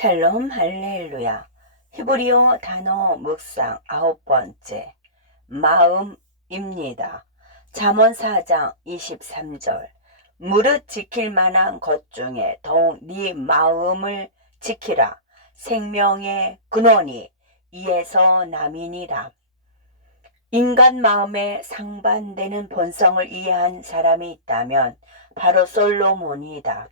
샬롬 할렐루야. 히브리어 단어 묵상 9번째 마음입니다. 잠언 4장 23절 무릇 지킬 만한 것 중에 더욱 네 마음을 지키라. 생명의 근원이 이에서 남이니라. 인간 마음에 상반되는 본성을 이해한 사람이 있다면 바로 솔로몬이다.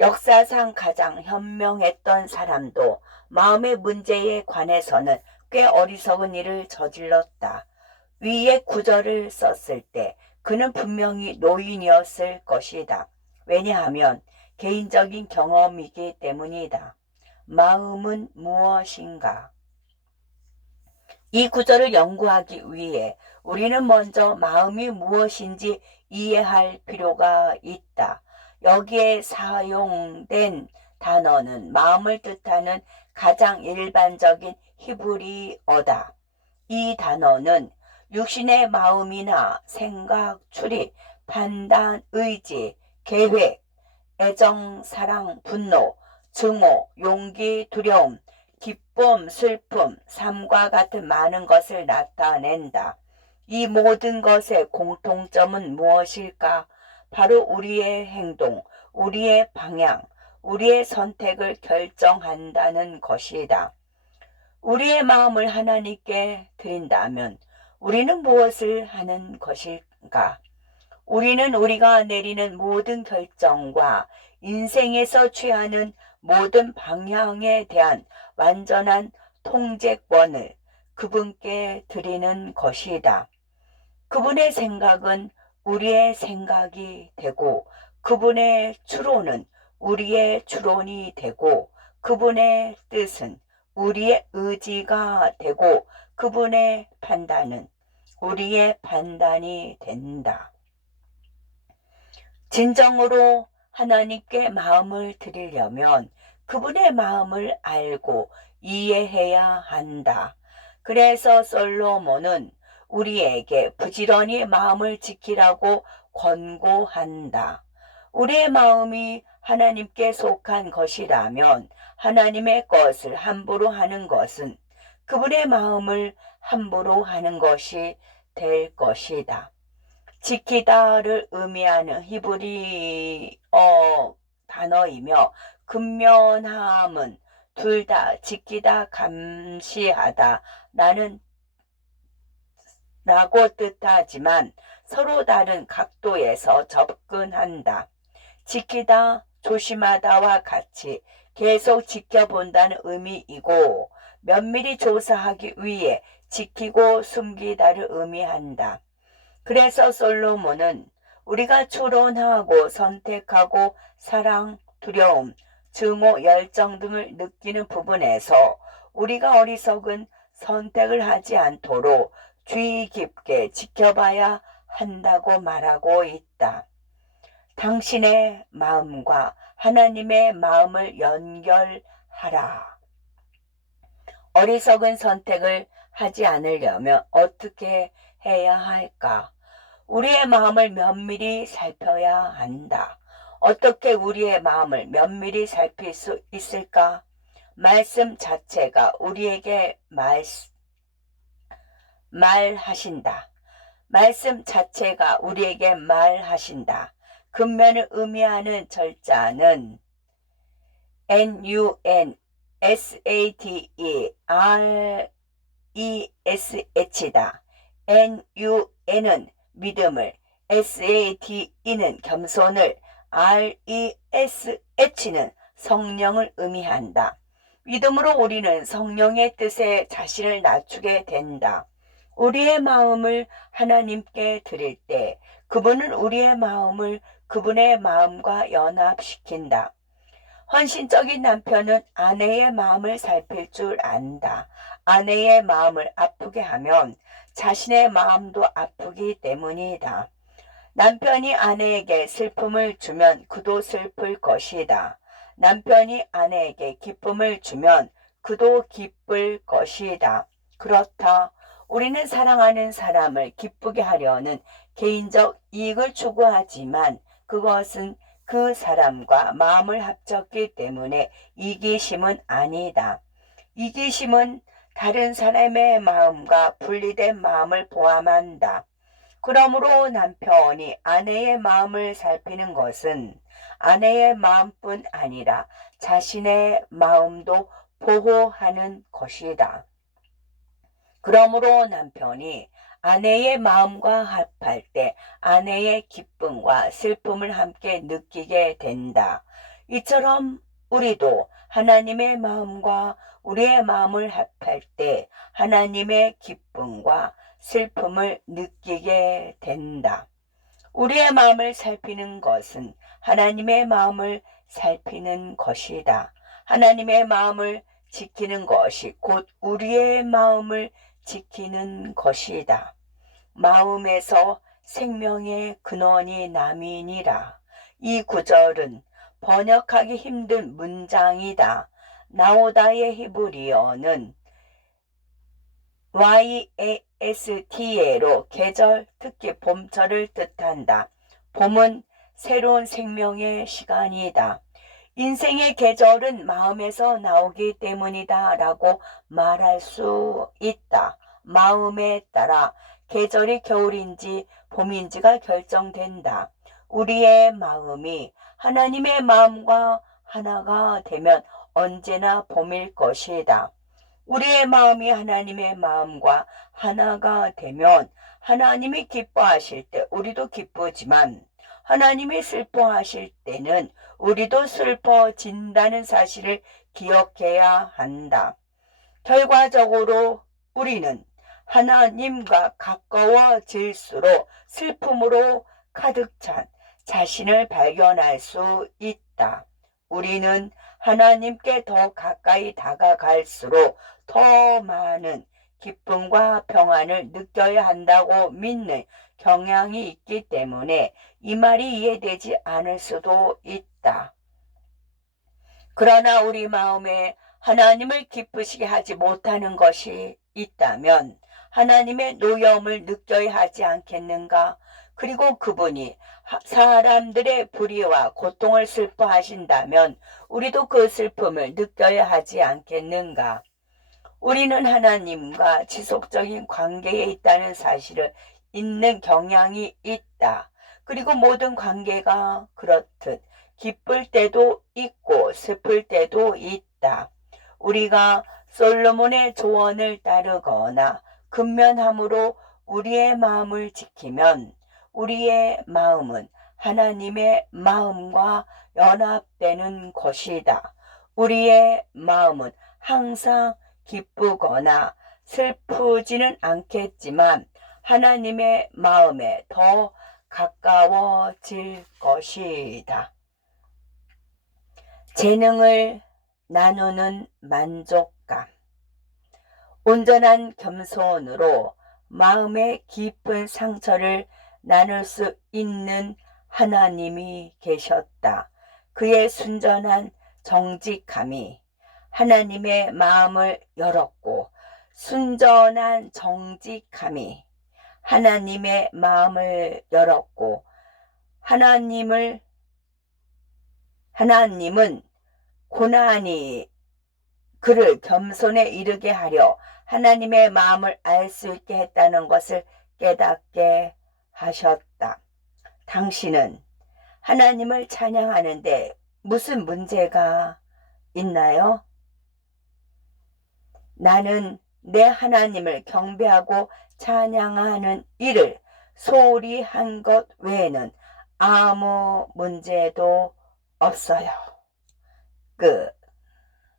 역사상 가장 현명했던 사람도 마음의 문제에 관해서는 꽤 어리석은 일을 저질렀다. 위의 구절을 썼을 때 그는 분명히 노인이었을 것이다. 왜냐하면 개인적인 경험이기 때문이다. 마음은 무엇인가? 이 구절을 연구하기 위해 우리는 먼저 마음이 무엇인지 이해할 필요가 있다. 여기에 사용된 단어는 마음을 뜻하는 가장 일반적인 히브리어다. 이 단어는 육신의 마음이나 생각, 추리, 판단, 의지, 계획, 애정, 사랑, 분노, 증오, 용기, 두려움, 기쁨, 슬픔, 삶과 같은 많은 것을 나타낸다. 이 모든 것의 공통점은 무엇일까? 바로 우리의 행동, 우리의 방향, 우리의 선택을 결정한다는 것이다. 우리의 마음을 하나님께 드린다면 우리는 무엇을 하는 것일까? 우리는 우리가 내리는 모든 결정과 인생에서 취하는 모든 방향에 대한 완전한 통제권을 그분께 드리는 것이다. 그분의 생각은 우리의 생각이 되고 그분의 추론은 우리의 추론이 되고 그분의 뜻은 우리의 의지가 되고 그분의 판단은 우리의 판단이 된다. 진정으로 하나님께 마음을 드리려면 그분의 마음을 알고 이해해야 한다. 그래서 솔로몬은 우리에게 부지런히 마음을 지키라고 권고한다. 우리의 마음이 하나님께 속한 것이라면 하나님의 것을 함부로 하는 것은 그분의 마음을 함부로 하는 것이 될 것이다. 지키다를 의미하는 히브리어 단어이며 근면함은 둘 다 지키다, 감시하다, 라고 뜻하지만 서로 다른 각도에서 접근한다. 지키다, 조심하다와 같이 계속 지켜본다는 의미이고 면밀히 조사하기 위해 지키고 숨기다를 의미한다. 그래서 솔로몬은 우리가 추론하고 선택하고 사랑, 두려움, 증오, 열정 등을 느끼는 부분에서 우리가 어리석은 선택을 하지 않도록 주의 깊게 지켜봐야 한다고 말하고 있다. 당신의 마음과 하나님의 마음을 연결하라. 어리석은 선택을 하지 않으려면 어떻게 해야 할까? 우리의 마음을 면밀히 살펴야 한다. 어떻게 우리의 마음을 면밀히 살필 수 있을까? 말씀 자체가 우리에게 말하신다. 말씀 자체가 우리에게 말하신다. 근면을 의미하는 절자는 NUNSATERESH다. NUN은 믿음을, SATE는 겸손을, RESH는 성령을 의미한다. 믿음으로 우리는 성령의 뜻에 자신을 낮추게 된다. 우리의 마음을 하나님께 드릴 때 그분은 우리의 마음을 그분의 마음과 연합시킨다. 헌신적인 남편은 아내의 마음을 살필 줄 안다. 아내의 마음을 아프게 하면 자신의 마음도 아프기 때문이다. 남편이 아내에게 슬픔을 주면 그도 슬플 것이다. 남편이 아내에게 기쁨을 주면 그도 기쁠 것이다. 그렇다. 우리는 사랑하는 사람을 기쁘게 하려는 개인적 이익을 추구하지만 그것은 그 사람과 마음을 합쳤기 때문에 이기심은 아니다. 이기심은 다른 사람의 마음과 분리된 마음을 포함한다. 그러므로 남편이 아내의 마음을 살피는 것은 아내의 마음뿐 아니라 자신의 마음도 보호하는 것이다. 그러므로 남편이 아내의 마음과 합할 때 아내의 기쁨과 슬픔을 함께 느끼게 된다. 이처럼 우리도 하나님의 마음과 우리의 마음을 합할 때 하나님의 기쁨과 슬픔을 느끼게 된다. 우리의 마음을 살피는 것은 하나님의 마음을 살피는 것이다. 하나님의 마음을 지키는 것이 곧 우리의 마음을 지키는 것이다. 마음에서 생명의 근원이 남이니라. 이 구절은 번역하기 힘든 문장이다. 나오다의 히브리어는 YASTA로 계절, 특히 봄철을 뜻한다. 봄은 새로운 생명의 시간이다. 인생의 계절은 마음에서 나오기 때문이다 라고 말할 수 있다. 마음에 따라 계절이 겨울인지 봄인지가 결정된다. 우리의 마음이 하나님의 마음과 하나가 되면 언제나 봄일 것이다. 우리의 마음이 하나님의 마음과 하나가 되면 하나님이 기뻐하실 때 우리도 기쁘지만 하나님이 슬퍼하실 때는 우리도 슬퍼진다는 사실을 기억해야 한다. 결과적으로 우리는 하나님과 가까워질수록 슬픔으로 가득 찬 자신을 발견할 수 있다. 우리는 하나님께 더 가까이 다가갈수록 더 많은 기쁨과 평안을 느껴야 한다고 믿는 경향이 있기 때문에 이 말이 이해되지 않을 수도 있다. 그러나 우리 마음에 하나님을 기쁘시게 하지 못하는 것이 있다면 하나님의 노여움을 느껴야 하지 않겠는가? 그리고 그분이 사람들의 불의와 고통을 슬퍼하신다면 우리도 그 슬픔을 느껴야 하지 않겠는가? 우리는 하나님과 지속적인 관계에 있다는 사실을 잊는 경향이 있다. 그리고 모든 관계가 그렇듯 기쁠 때도 있고 슬플 때도 있다. 우리가 솔로몬의 조언을 따르거나 근면함으로 우리의 마음을 지키면 우리의 마음은 하나님의 마음과 연합되는 것이다. 우리의 마음은 항상 기쁘거나 슬프지는 않겠지만 하나님의 마음에 더 가까워질 것이다. 재능을 나누는 만족감. 온전한 겸손으로 마음의 깊은 상처를 나눌 수 있는 하나님이 계셨다. 그의 순전한 정직함이 하나님의 마음을 열었고 순전한 정직함이 하나님의 마음을 열었고 하나님은 고난이 그를 겸손에 이르게 하려 하나님의 마음을 알 수 있게 했다는 것을 깨닫게 하셨다. 당신은 하나님을 찬양하는데 무슨 문제가 있나요? 나는 내 하나님을 경배하고 찬양하는 일을 소홀히 한 것 외에는 아무 문제도 없어요. 끝.